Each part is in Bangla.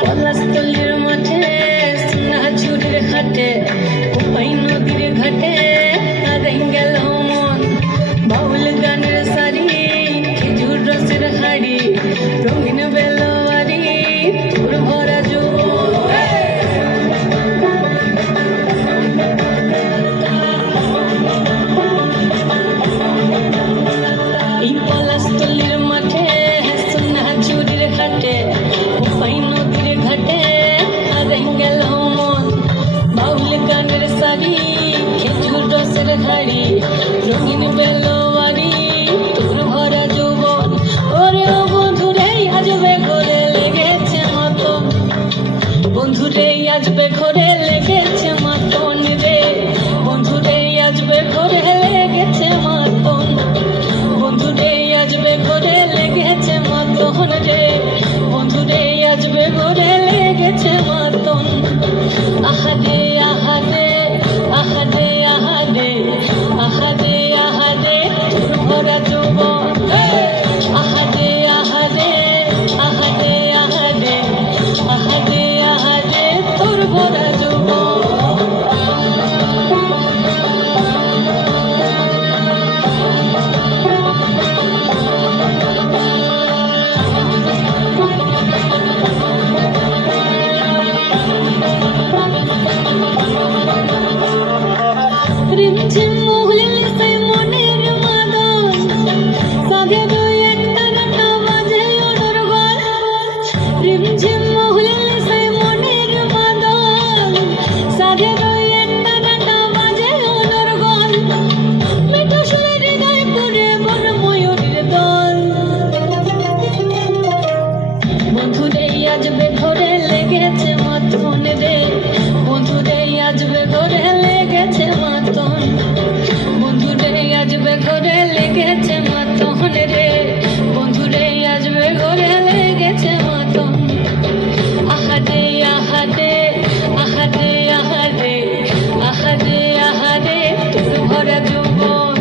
পলাশতলির মাঠে সোনাঝুরির ঘাটে কোপাই নদীর ঘাটে হারাই গেল মন বাউল গানের সারি খেজুর রসের হাড়ি রঙিন বেলোয়ারি তোর ভরা যৌবন এই পলাশতলির মাঠে সোনাঝুরির ঘাটে কোপাই নদীর ঘাটে হারাই গেল মন বাউল গানের সারি খেজুর রসের হাড়ি রঙিন বেলোয়ারি তোর ভরা যৌবন ওরে ও বন্ধুরে আজবে ঘরে লেগেছে মতন বন্ধুরে আজবে ঘরে লেগেছে মতন রে বন্ধুরে আজবে ঘরে লেগেছে মতন বন্ধুরে আজবে ঘরে লেগেছে মতন রে বন্ধুরে আজবে ঘরে লেগেছে মতন আহাদে আহাদে আহাদে আহাদে আহাদে আহাদে তোর ভরা যৌবন আহাদে আহাদে আহাদে আহাদে আহাদে আহাদে তোর ভরা যৌবন রিমঝিম মহুলিল সেই মনের মাদল সাধের একটা গাটা বাজে অনর্গল রিমঝিম মহুলিল সেই মনের মাদল সাধের একটা গাটা বাজে অনর্গল মিঠু সুরে হৃদয় পুরে বন ময়ূরের দল বন্ধুরে আজবে ঘরে লেগেছে মতন রে বন্ধুরে আজবে ঘরে লেগেছে মতন বন্ধুরে আজবে ঘরে লেগেছে মতন রে বন্ধুরে আজবে ঘরে লেগেছে মতন আহাদে আহাদে আহাদে আহাদে আহাদে আহাদে তোর ভরা যৌবন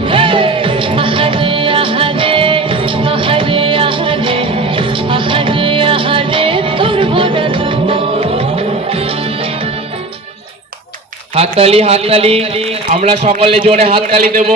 আহাদে আহাদে আহাদে আহাদে আহাদে আহাদে তোর ভরা যৌবন হাততালি হাততালি আমরা সকলে জোরে হাততালি দেব।